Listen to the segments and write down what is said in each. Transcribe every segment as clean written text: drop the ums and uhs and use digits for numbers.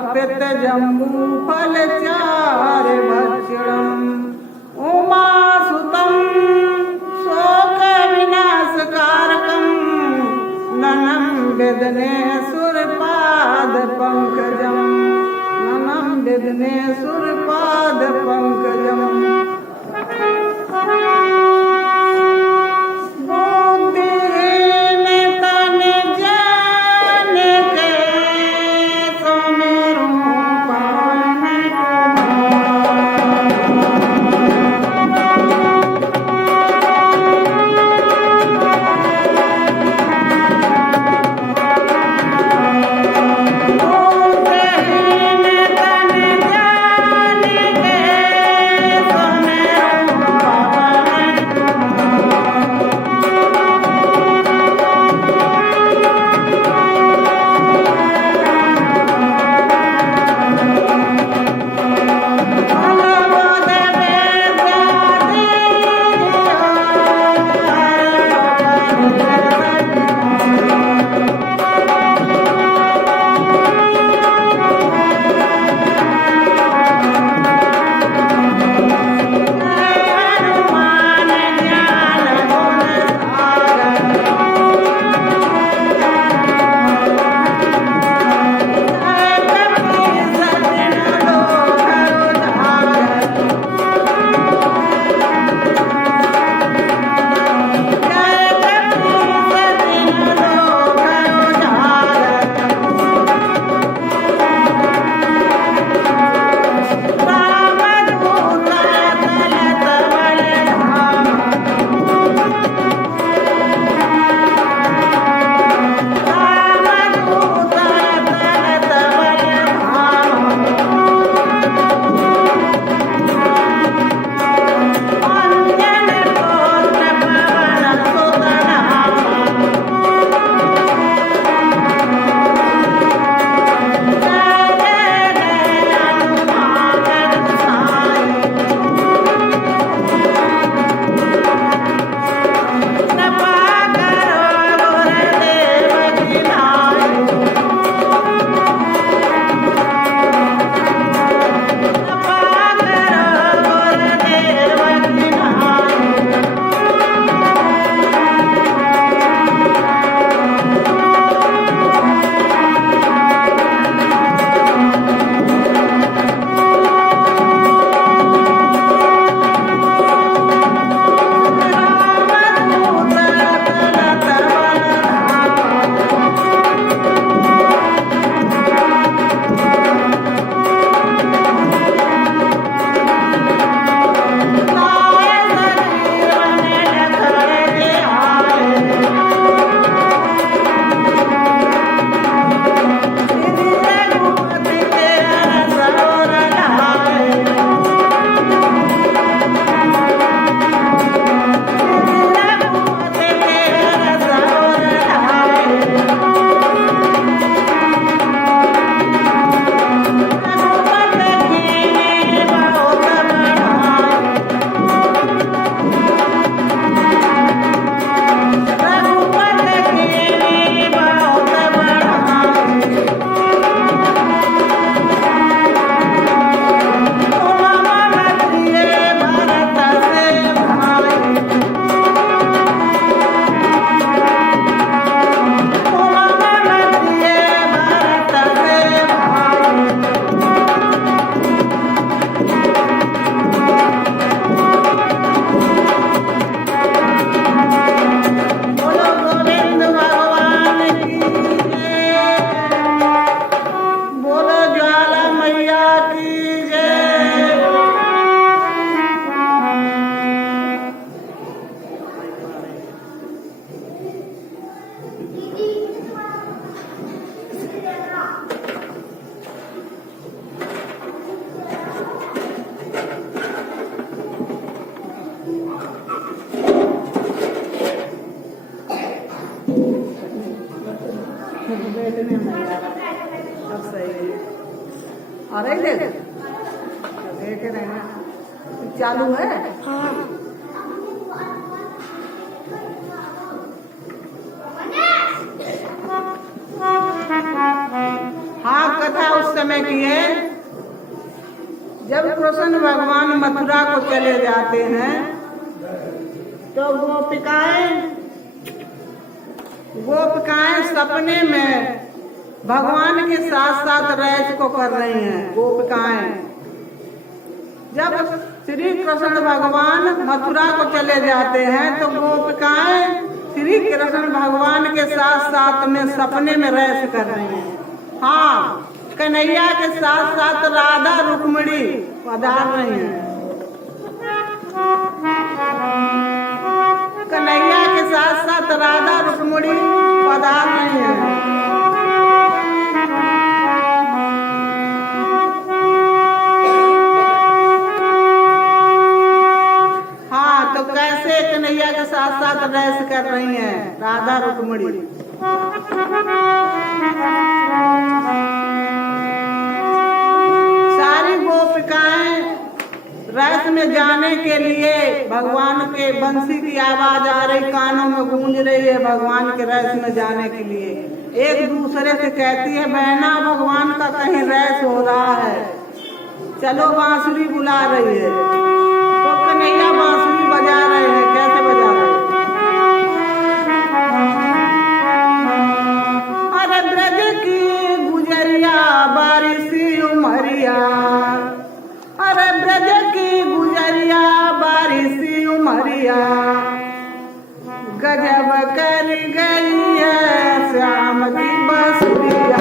कपित जम्बू फल चार भक्षणम उमा सुतम शोक विनाशकारकम ननम वेदने सुरपाद पंकजम ननम वेदने सुरपाद पंकजम अरे देख रहे हैं चालू है। हाँ कथा उस समय किए जब कृष्ण भगवान मथुरा को चले जाते हैं तो गोपिकाएं सपने में भगवान के साथ साथ रैस को कर रही हैं। गोपिकाएं जब श्री कृष्ण भगवान मथुरा को चले जाते हैं तो गोपिकाएं श्री कृष्ण भगवान के साथ साथ में सपने में रैस कर रही हैं। हाँ, कन्हैया के साथ साथ राधा रुक्मिणी पधार रही हैं। कन्हैया के साथ साथ राधा रुक्मिणी पधार रही हैं। हाँ, तो कैसे कन्हैया के साथ साथ रैस कर रही हैं राधा रुक्मिणी। सारी गोपिकाएं रैस में जाने के लिए भगवान के बंसी की आवाज आ रही, कानों में गूंज रही है भगवान के रैस में जाने के लिए। एक दूसरे से कहती है, बहना भगवान का कहीं रैस हो रहा है, चलो बांसुरी बुला रही है। तो कन्हैया बांसुरी बजा रहे हैं। कैसे बजा रहे हैं? अरे ब्रज की गुजरिया बारिशी उमरिया, अरे ब्रज की गुजरिया बारिशी उमरिया, गजब कर गई है श्याम की बसुरिया।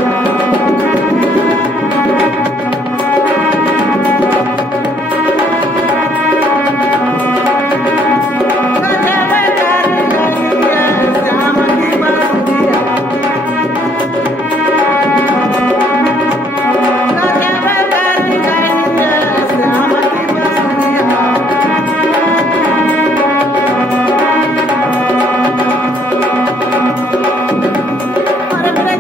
अरे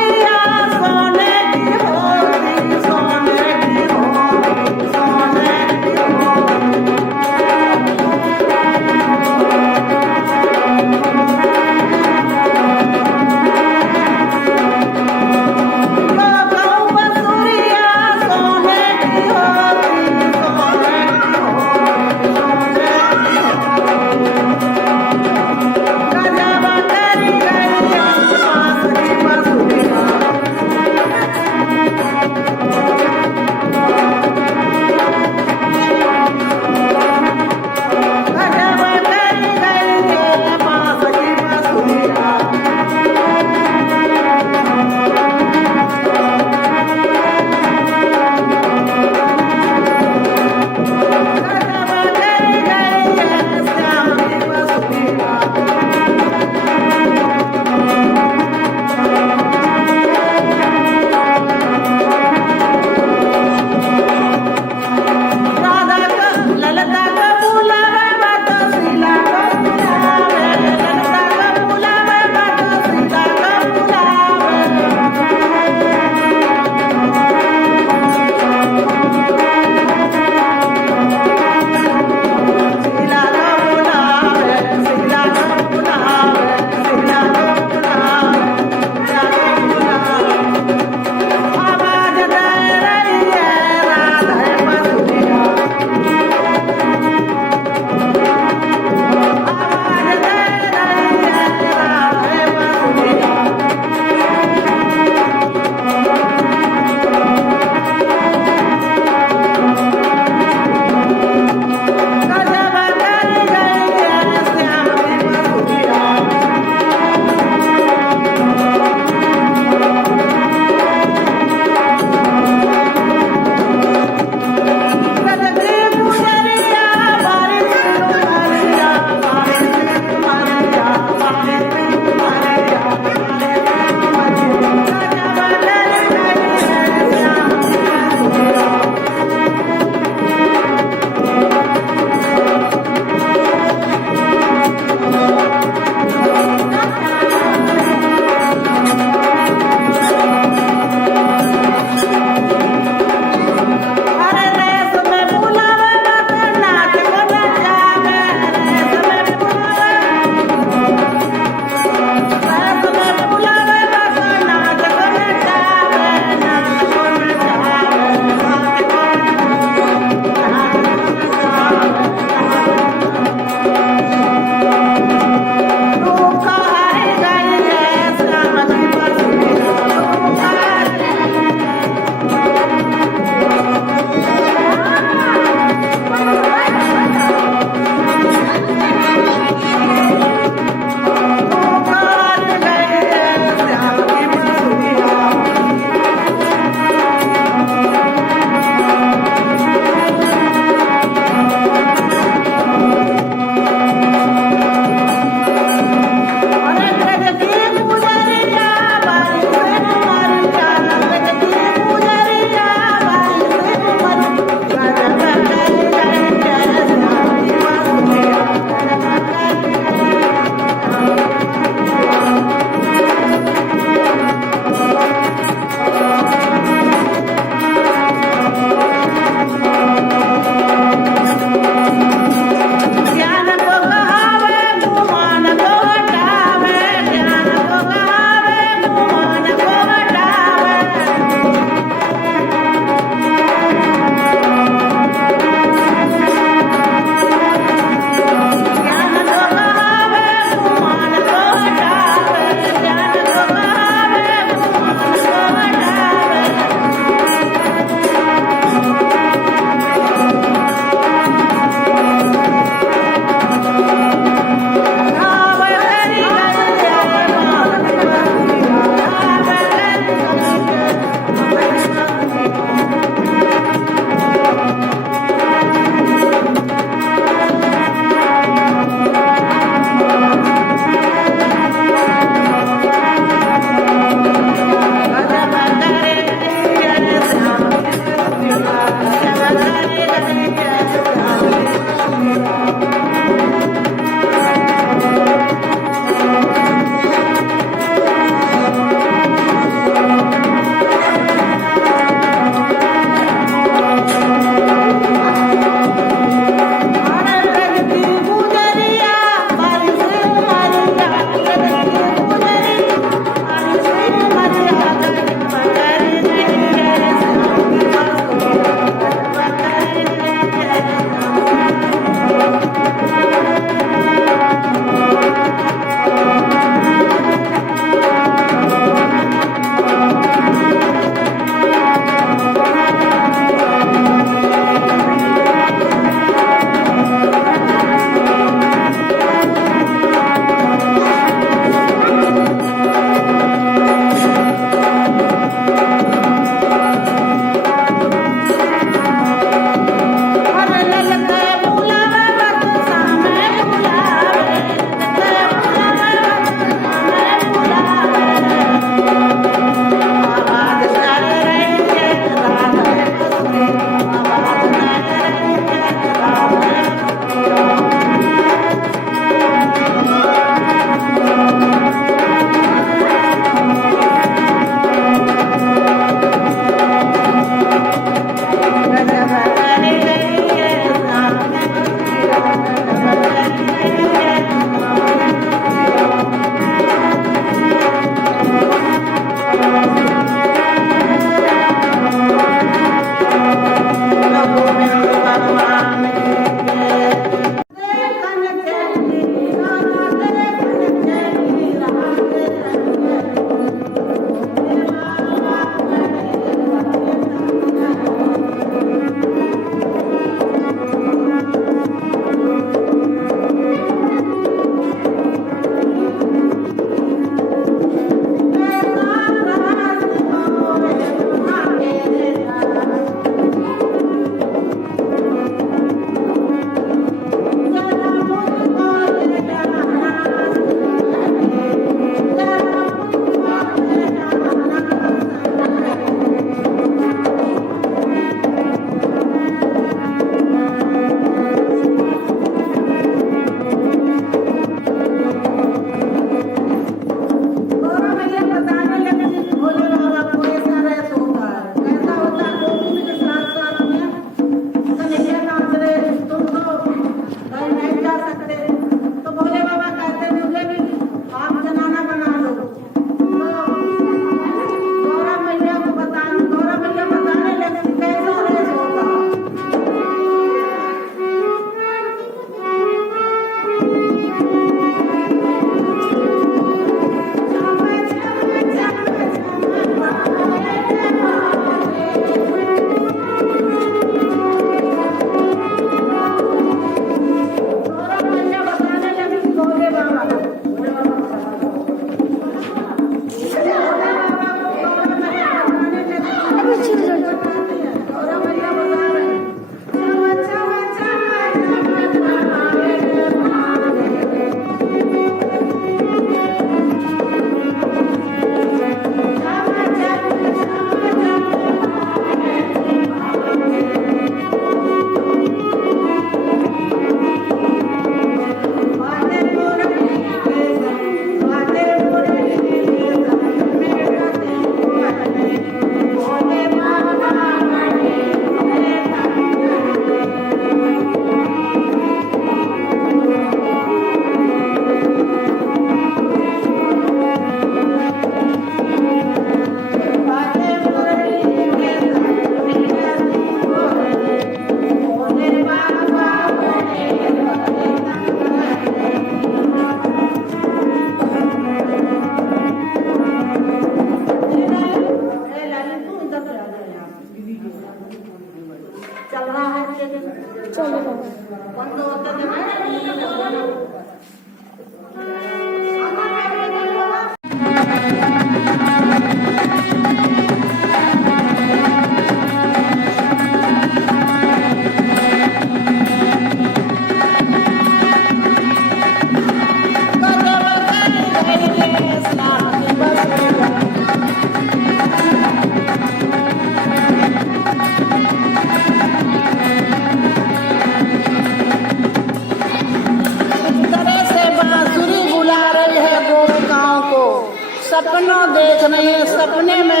सपने में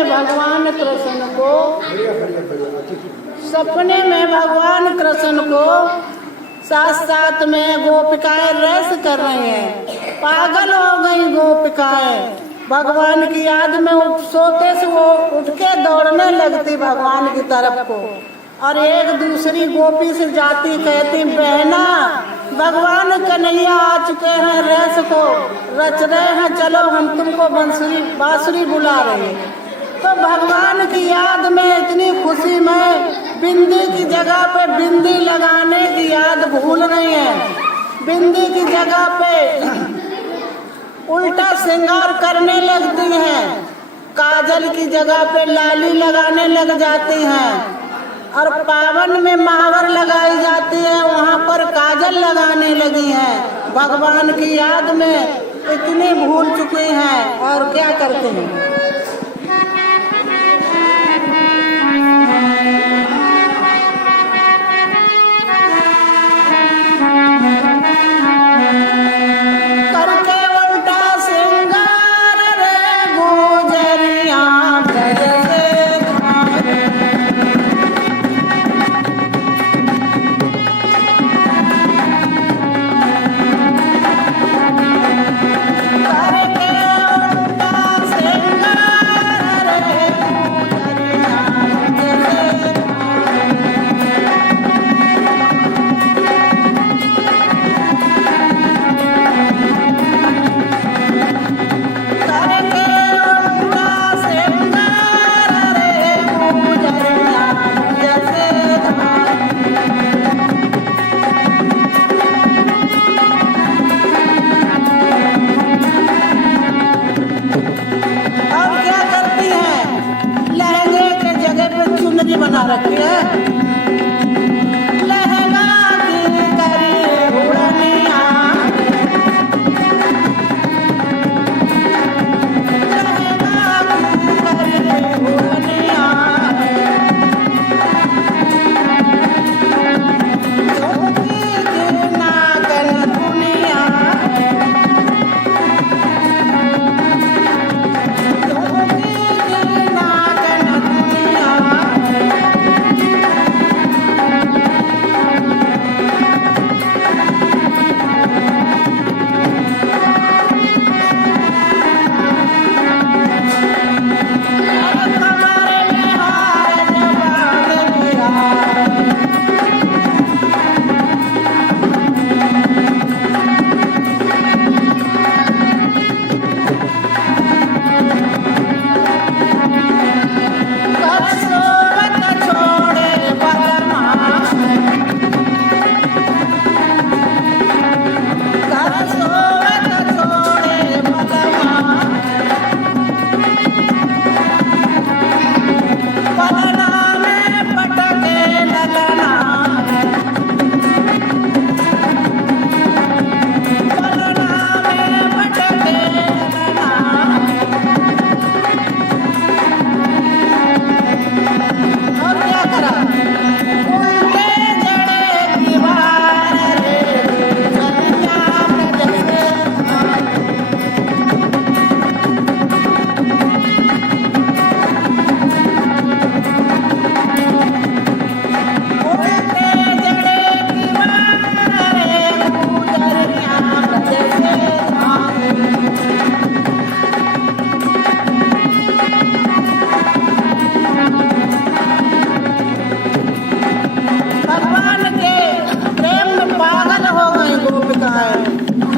भगवान कृष्ण को साथ साथ में गोपिकाएं रस कर रही हैं। पागल हो गई गोपिकाएं भगवान की याद में। सोते से वो उठ के दौड़ने लगती भगवान की तरफ को, और एक दूसरी गोपी से जाती कहती, बहना भगवान कन्हैया आ चुके हैं, रस को रच रहे हैं, चलो हम तुमको बांसुरी बुला रहे हैं। तो भगवान की याद में इतनी खुशी में बिंदी की जगह पे बिंदी लगाने की याद भूल रही है। बिंदी की जगह पे उल्टा श्रृंगार करने लगती हैं। काजल की जगह पे लाली लगाने लग जाती हैं, और पावन में महावर लगाई जाती है, वहाँ पर काजल लगाने लगी हैं। भगवान की याद में इतनी भूल चुकी हैं, और क्या करते हैं। बना रखी है। लहंगा की करी उड़निया, लहंगा की करी उड़निया, झुमकी की नागन दुनिया, झुमकी की नागन दुनिया।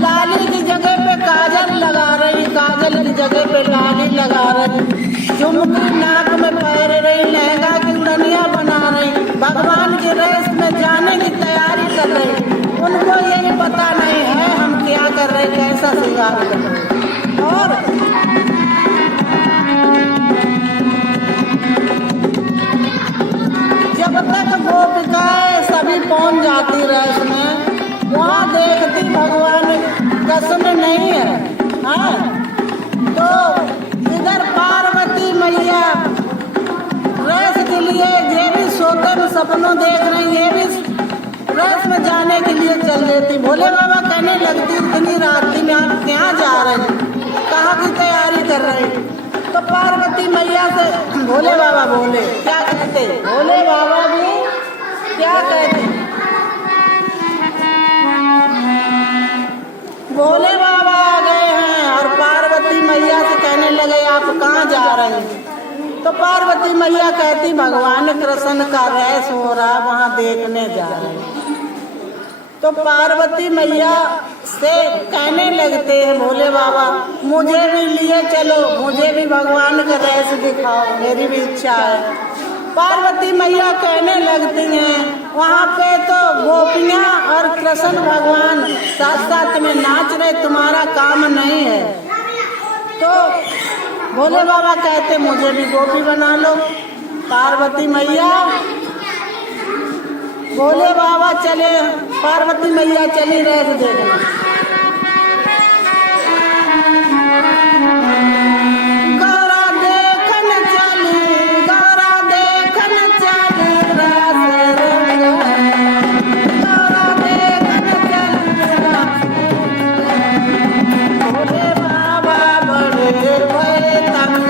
लाली की जगह पे काजल लगा रही, काजल की जगह पे लाली लगा रही, झुमकी नाक में पहन रही, लहंगा की उड़निया बना रही, भगवान के रेस में जाने की तैयारी कर रही। उनको यही पता नहीं है हम क्या कर रहे, कैसा श्रृंगार कर रहे। और जब तक गोपिकाएं सभी पहुंच जाती रेस में, वहाँ देखती भगवान कृष्ण नहीं है। हाँ, तो इधर पार्वती मैया रेस के लिए ये भी सोते में सपनों देख रही, ये भी रेस में जाने के लिए चल देती। भोले बाबा कहने लगती, इतनी रात्रि में आप क्या जा रहे, कहाँ की तैयारी कर रहे। तो पार्वती मैया से भोले बाबा बोले, क्या कहते? भोले बाबा भी क्या कहते? भोले बाबा आ गए हैं और पार्वती मैया से कहने लगे आप कहाँ जा रहे हैं? तो पार्वती मैया कहती भगवान कृष्ण का रेस हो रहा वहाँ देखने जा रहे हैं। तो पार्वती मैया से कहने लगते हैं भोले बाबा मुझे भी लिए चलो, मुझे भी भगवान का रेस दिखाओ, मेरी भी इच्छा है। पार्वती मैया कहने लगती हैं वहाँ पे तो गोपियाँ और कृष्ण भगवान साथ साथ में नाच रहे, तुम्हारा काम नहीं है। तो भोले बाबा कहते मुझे भी गोपी बना लो। पार्वती मैया भोले बाबा चले, पार्वती मैया चली रेस देखने। गौरा देखन चली, गौरा देखन चली रास रंग, गौरा देखन चली रास रंग। भोले बाबा बड़े भये तंग,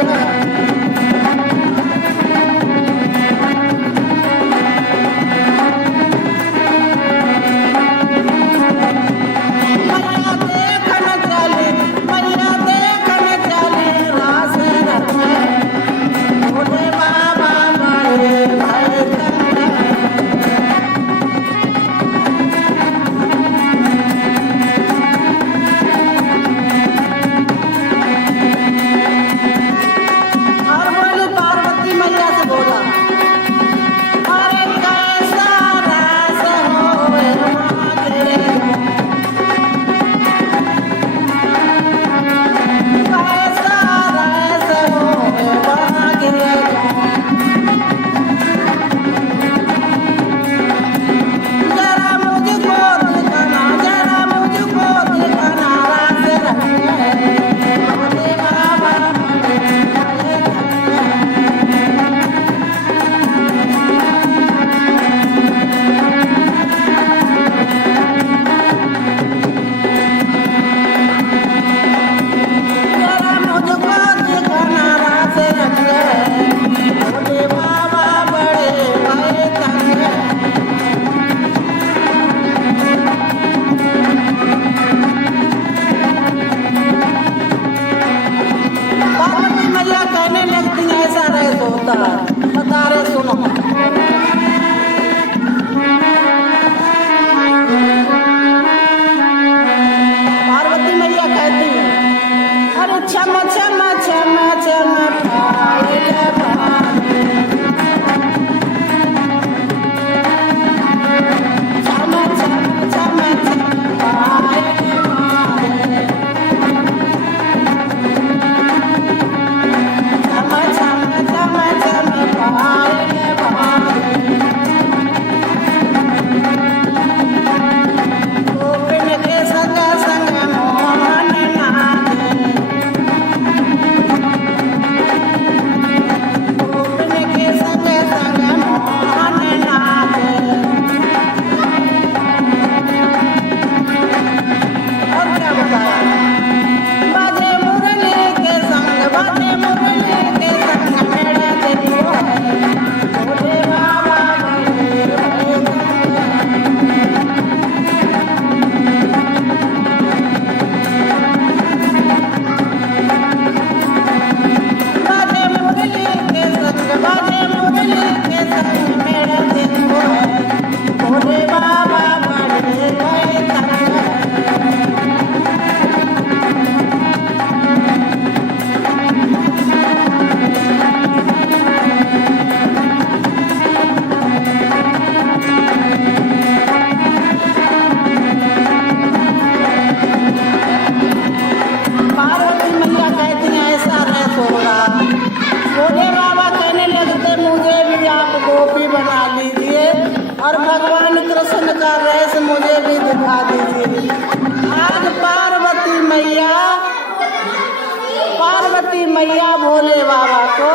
मैया भोले बाबा को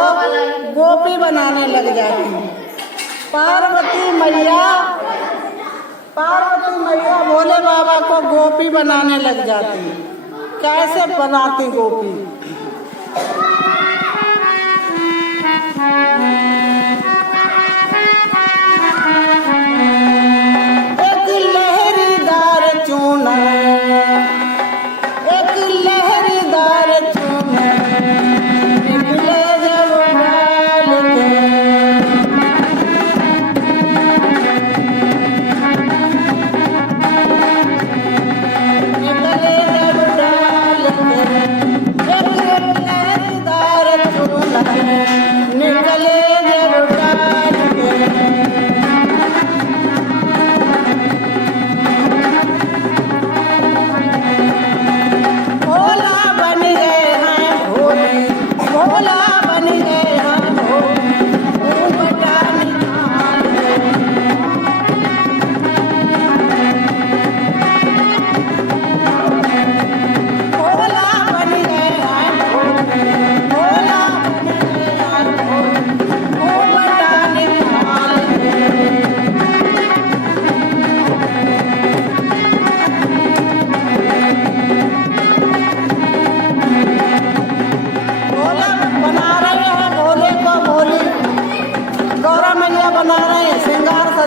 गोपी बनाने लग जाती है। पार्वती मैया भोले बाबा को गोपी बनाने लग जाती है। कैसे बनाती गोपी?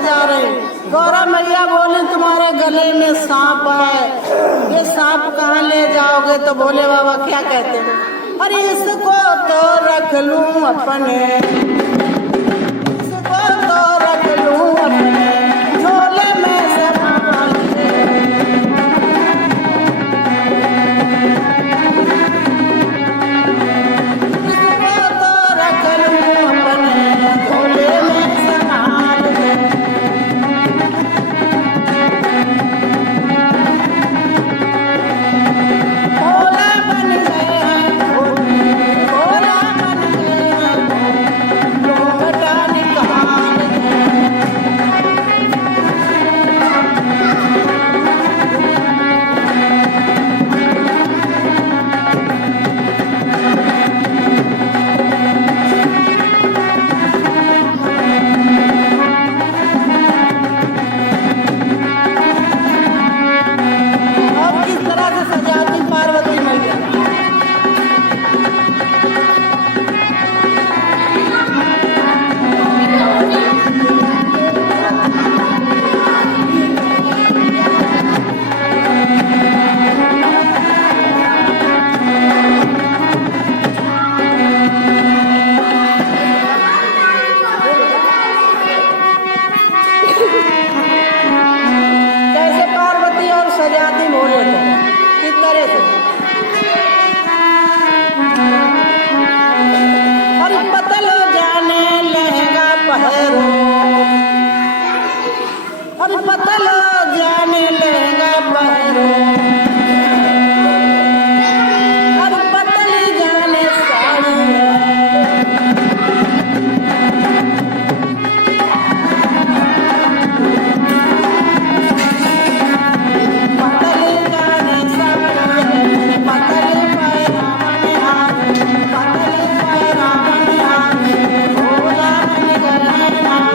सजा रहे। गौरा मैया बोली तुम्हारे गले में सांप है, ये सांप कहाँ ले जाओगे? तो भोले बाबा क्या कहते हैं, अरे इसको तो रख लूं अपने, इसको तो रख लूं अपने झोले में संभाल के। इसको तो रख लूं अपने झोले में संभाल के। भोला बन गए हैं भोला बन गए हैं घूंघटा निकाल के। अब किस तरह से सजाती पार्वती मैया। कैसे पार्वती और सजाती भोले को किस तरह से। और पतल जाने लहंगा पहरो, और पतल जाने लहंगा पहरो, और पतली जाने साड़ी है। पतली जाने साड़ी है, पतली पैरावन हाथ, पतली पैरावन हाथ, भोला बन गए हैं।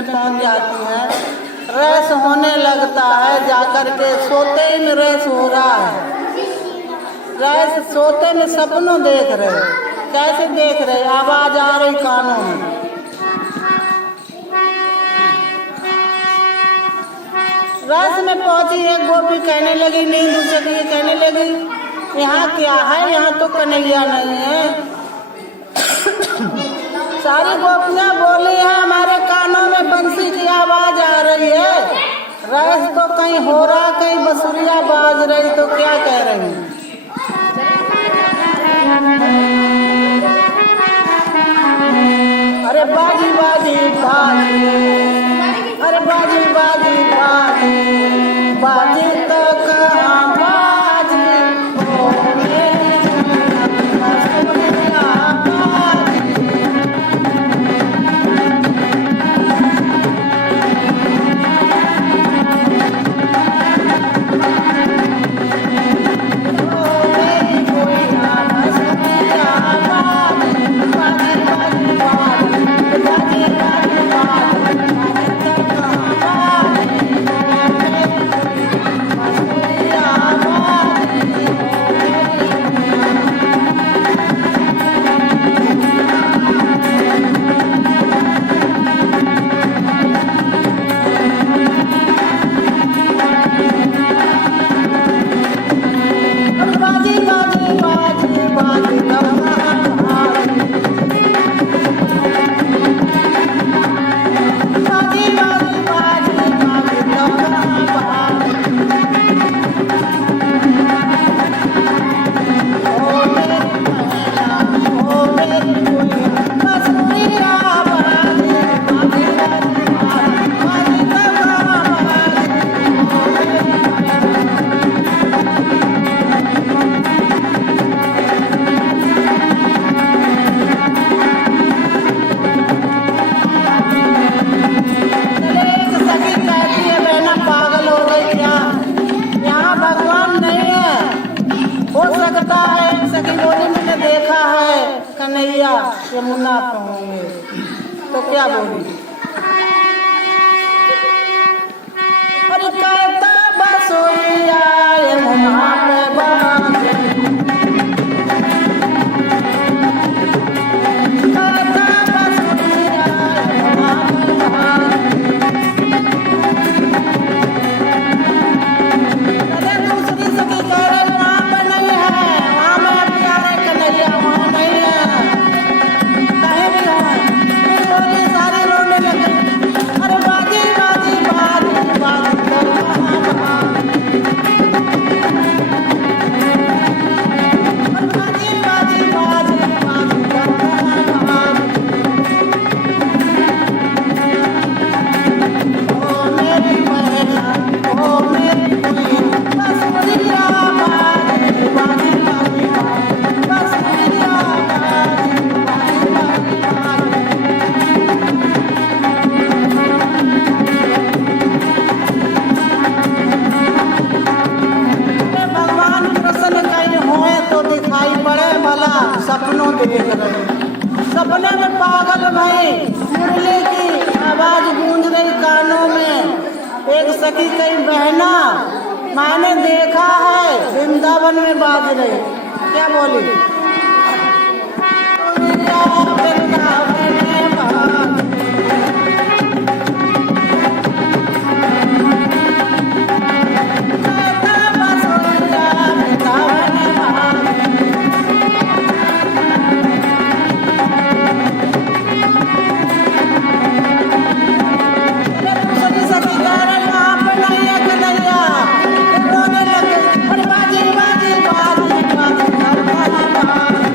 में पहुंच जाती हैं, रेस होने लगता है, जाकर के सोते ही में रेस हो रहा है। रेस सोते में सपनों देख रहे, कैसे देख रहे, आवाज आ रही कानों में। रेस में पहुंची एक गोपी कहने लगी, नींद उचकी कहने लगी, यहाँ क्या है, यहाँ तो कन्हैया नहीं है। सारी गोपियां बोली है, हमारे कानों में बंसी की आवाज आ रही है, रेस तो कहीं हो रहा, कहीं बसुरिया बाज रही, तो क्या कह रही है। अरे बाजी बाजी बाजी, अरे बाजी बाजी बाजी, बाजी तो कहाँ बाजी, ओ मेरी बसुरिया बाजी। कन्हैया यमुना पे होंगे तो क्या बोली। अरे कहता बसुरिया यमुना पे बाजे, कहता बसुरिया यमुना पे बाजे। अरे दूसरी सखी कह रहे वहाँ पे नहीं है, वहाँ मेरा प्यारे कन्हैया वहाँ नहीं है, कहीं भी है। फिर बोली सारी रोने लगे, अरे बाजी बाजी बाजी बाजी तो कहाँ बाजी, अरे बाजी बाजी बाजी बाजी तो कहाँ बाजी। ओ मेरी बहना, ओ मेरी बहन, बसुरिया बाजी बाजी बाजी बाजी, बसुरिया बाजी बाजी बाजी बाजी। अरे भगवान प्रसन्न कहीं होए तो दिखाई पड़े भला, सपनों देख रहे, सपने में पागल भई, मुरली की आवाज गूंज रही कानों में। एक सखी कई बहना मैंने देखा है वृंदावन में बाज रही, क्या बोली। वृंदावन में बाज, कहता बसुरिया वृंदावन में बाज। अरे दूसरी सखी कह रही वहाँ पे नहीं है कन्हैया, फिर रोने लगे, अरे बाजी बाजी बाजी बाजी तो कहाँ बाजी।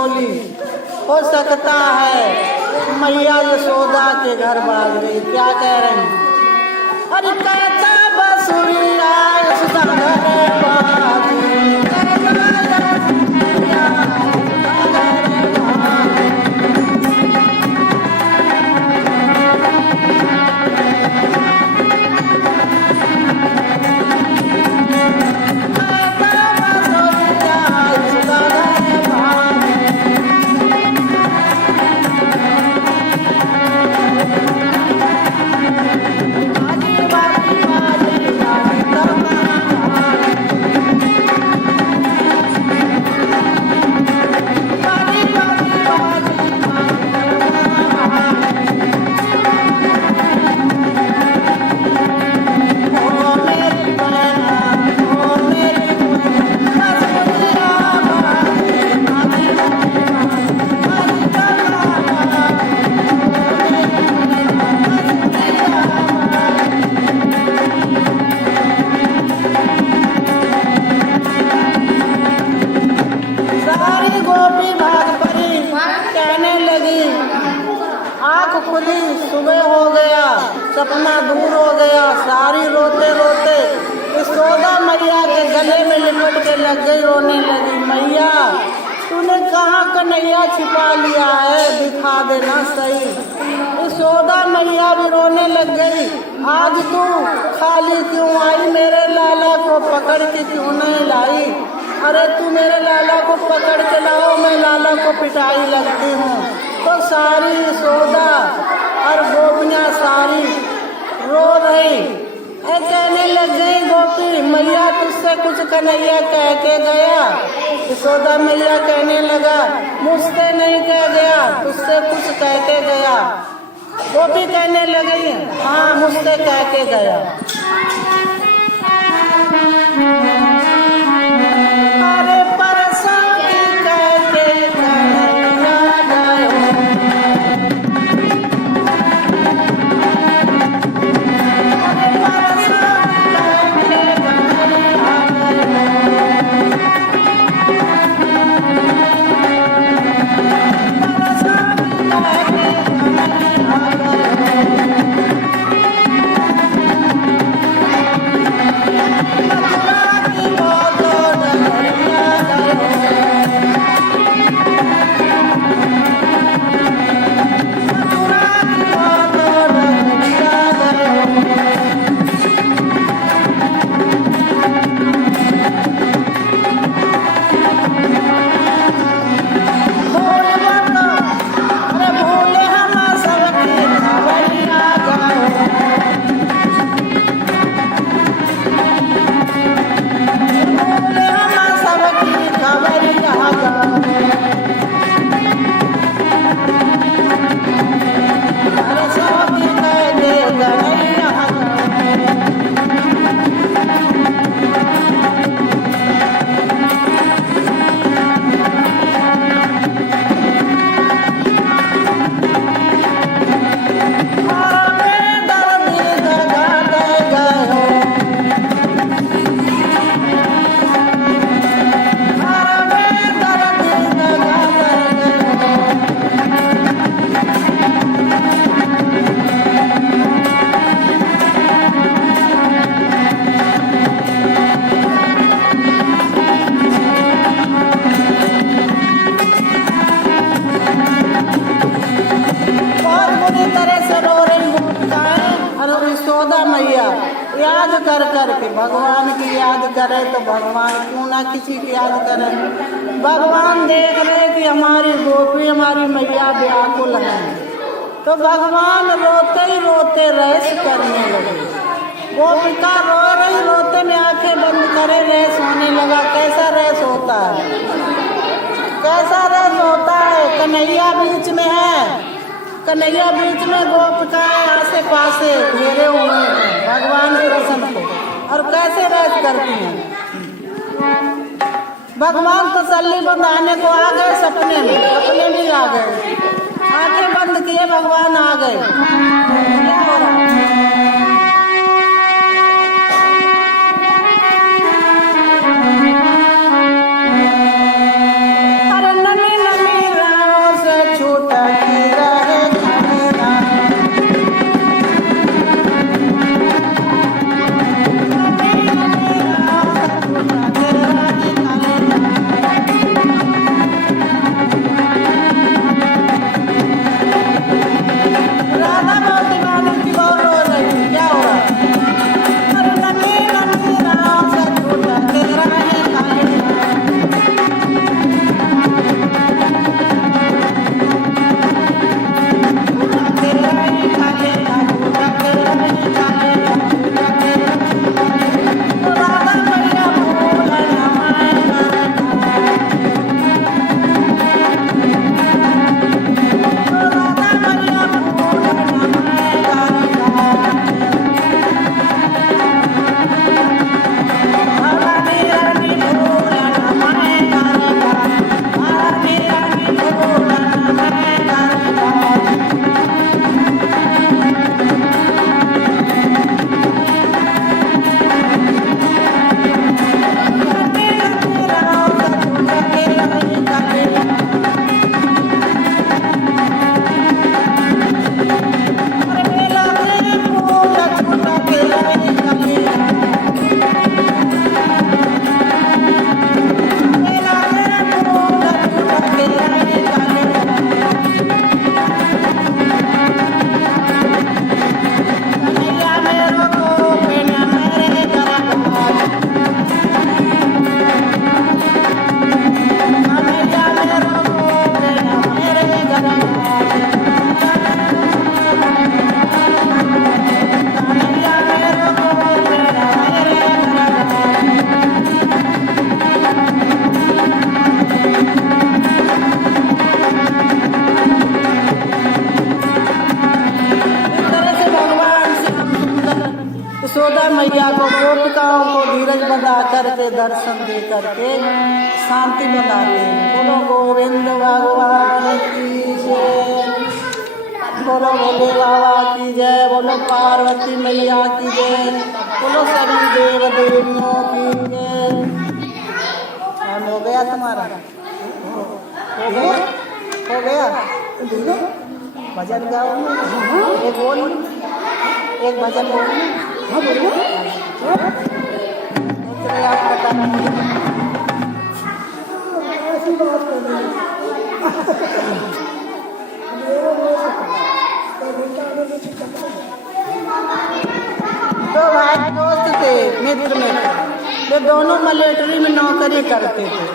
बोली हो सकता है मैया यशोदा के घर भाग गई। क्या कह रहे हैं? अरे कहता बसुरिया यशोदा घर भाग गई, सुबह हो गया, सपना दूर हो गया। सारी रोते रोते यशोदा मैया के गले में लिपट के लग गई, रोने लगी। मैया तूने कहाँ कन्हैया छिपा लिया है, दिखा देना सही। यशोदा मैया भी रोने लग गई। आज तू खाली क्यों आई, मेरे लाला को पकड़ के क्यों नहीं लाई? अरे तू मेरे लाला को पकड़ के लाओ, मैं लाला को पिटाई लगती हूँ। तो सारी यशोदा और गोपियाँ सारी रो रही। कहने लग गई गोपी, मैया तुझसे कुछ कन्हैया कह के गया? यशोदा मैया कहने लगा, मुझसे नहीं कह गया, तुझसे कुछ कह के गया। गोपी कहने लगी, हाँ मुझसे कह के गया। अरे परसों की कह के कन्हैया गया, याद कर करके भगवान की याद करे तो भगवान क्यों ना किसी की याद करे। भगवान देख रहे कि हमारी गोपी हमारी मैया व्याकुल है, तो भगवान रोते ही रोते रेस करने लगे। गोपिका रो रही, रोते में आंखें बंद करे रेस होने लगा। कैसा रेस होता है, कैसा रेस होता है? कन्हैया बीच में है, कन्हैया बीच में, गोपिकाएं आसे पासे घेरे हुए हैं भगवान कृष्ण को, और कैसे रेस करती हैं। भगवान तसल्ली बंधाने को आ गए, सपने में, सपने भी आ गए, आंखें बंद किए भगवान आ गए। क्या हो रहा है? अरे नन्ही नन्ही से दर्शन दे करके शांति बनाते हैं। बोलो गोविंद भगवान की जय, बोलो भोले बाबा की जय, बोलो पार्वती मैया की जय, बोलो सभी देव देवियों की जय। हो गया तुम्हारा? हो गया? हो गया? भजन गाओ, एक बोल, एक भजन बोल। हाँ बोलो। आप तो भाई दोस्त थे, मित्र में वे दोनों मिलिट्री में नौकरी करते थे।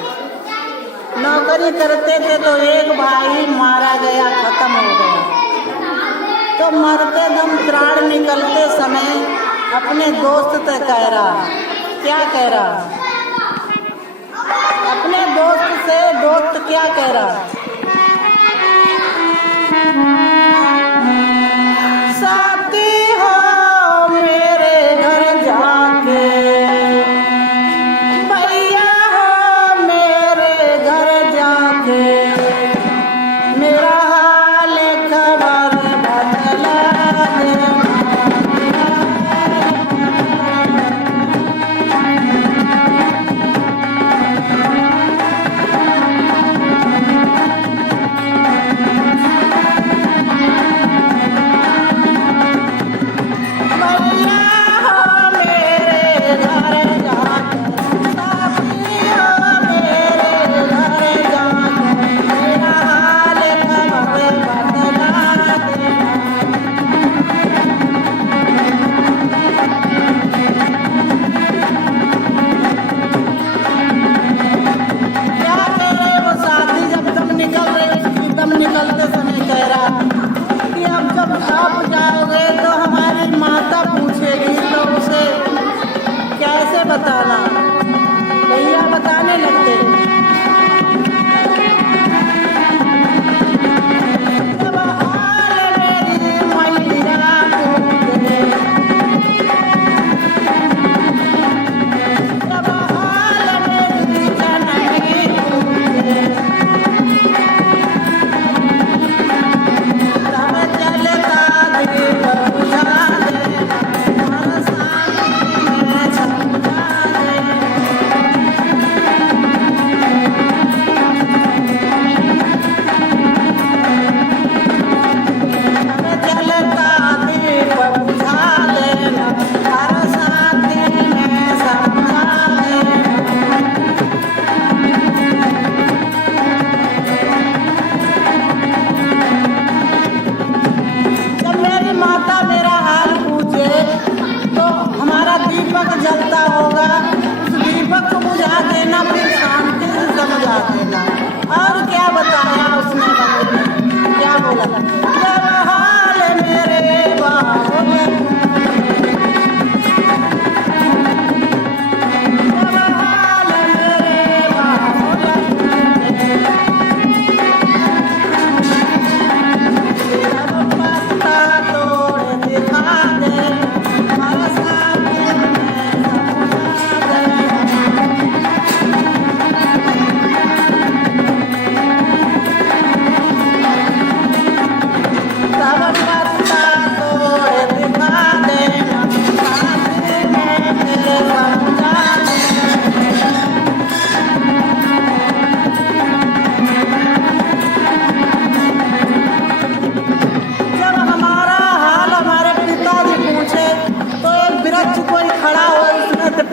नौकरी करते थे तो एक भाई मारा गया, खत्म हो गया। तो मरते दम प्राण निकलते समय अपने दोस्त से कह रहा, क्या कह रहा? अपने दोस्त से दोस्त क्या कह रहा? साथी हो मेरे घर जाके, भैया हो मेरे घर जाके, मेरा हाल खबर बतला दे। निकलते समय कह रहा कि अब जब आप जाओगे तो हमारी माता पूछेगी तो उसे कैसे बताना? भैया बताने लगते, जब हाल मेरी मैया पूछे, जब हाल मेरी जननी पूछे, जलता होगा उस दीपक को बुझा देना, फिर शांति से समझा देना। और क्या बताया उसने? क्या बोला? जब हाल मेरे बाबू, जब हाल मेरे बाबू, जब पत्ता तोड़ दिखा दे हमारा साथ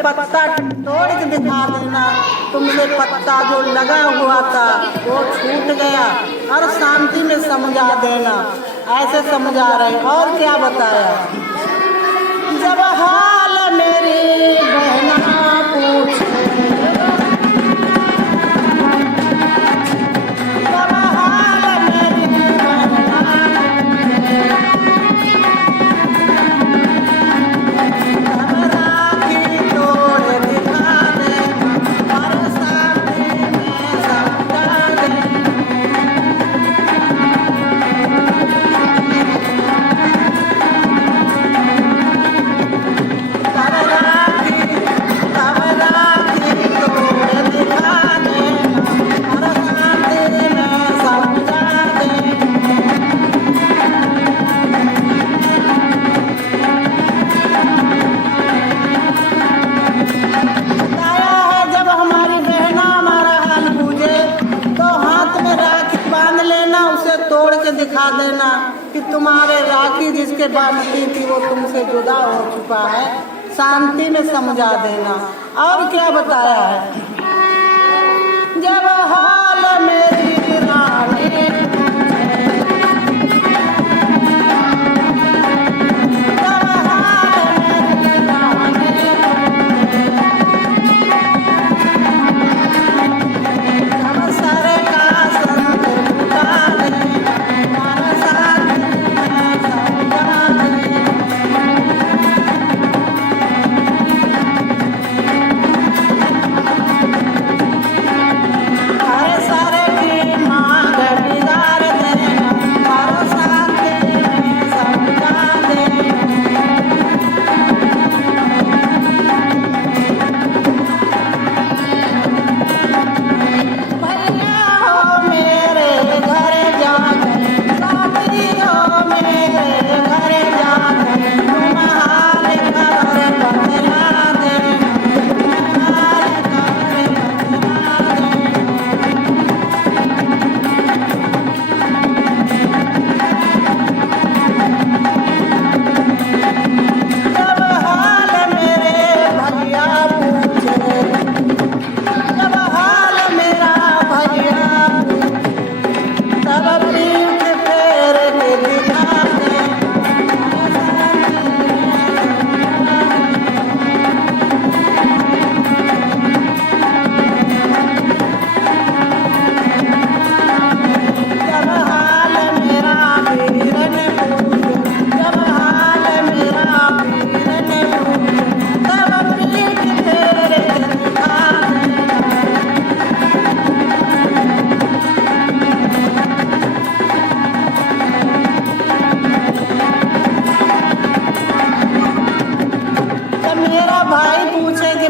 पत्ता तोड़ के दिखा देना, तुमसे पत्ता जो लगा हुआ था वो छूट गया, और शांति में समझा देना। ऐसे समझा रहे। और क्या बताया? जब हाल मेरी बहना पूछे, जब हाल मेरी बहना तोड़ के दिखा देना कि तुम्हारे राखी जिसके बांधती थी वो तुमसे जुदा हो चुका है, शांति में समझा देना। और क्या बताया है, जब हाल मेरी रानी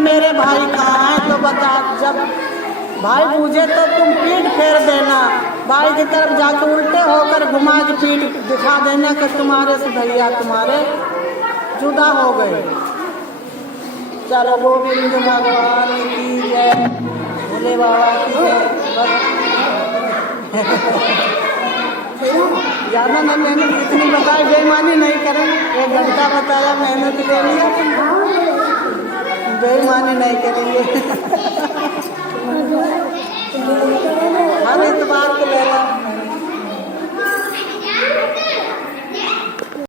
मेरे भाई कहाँ हैं तो बता। जब भाई पूछे तो तुम पीठ फेर देना, भाई की तरफ जाके उल्टे होकर घुमा के पीठ दिखा देना कि तुम्हारे से भैया तुम्हारे जुदा हो गए। चलो गोविंद भगवान की जय, भोले बाबा की जय। ज़्यादा नहीं मेहनत इतनी बताई, बेईमानी नहीं करें। 1 घंटा बताया, मेहनत ले लिया, बेईमानी नहीं करेंगे।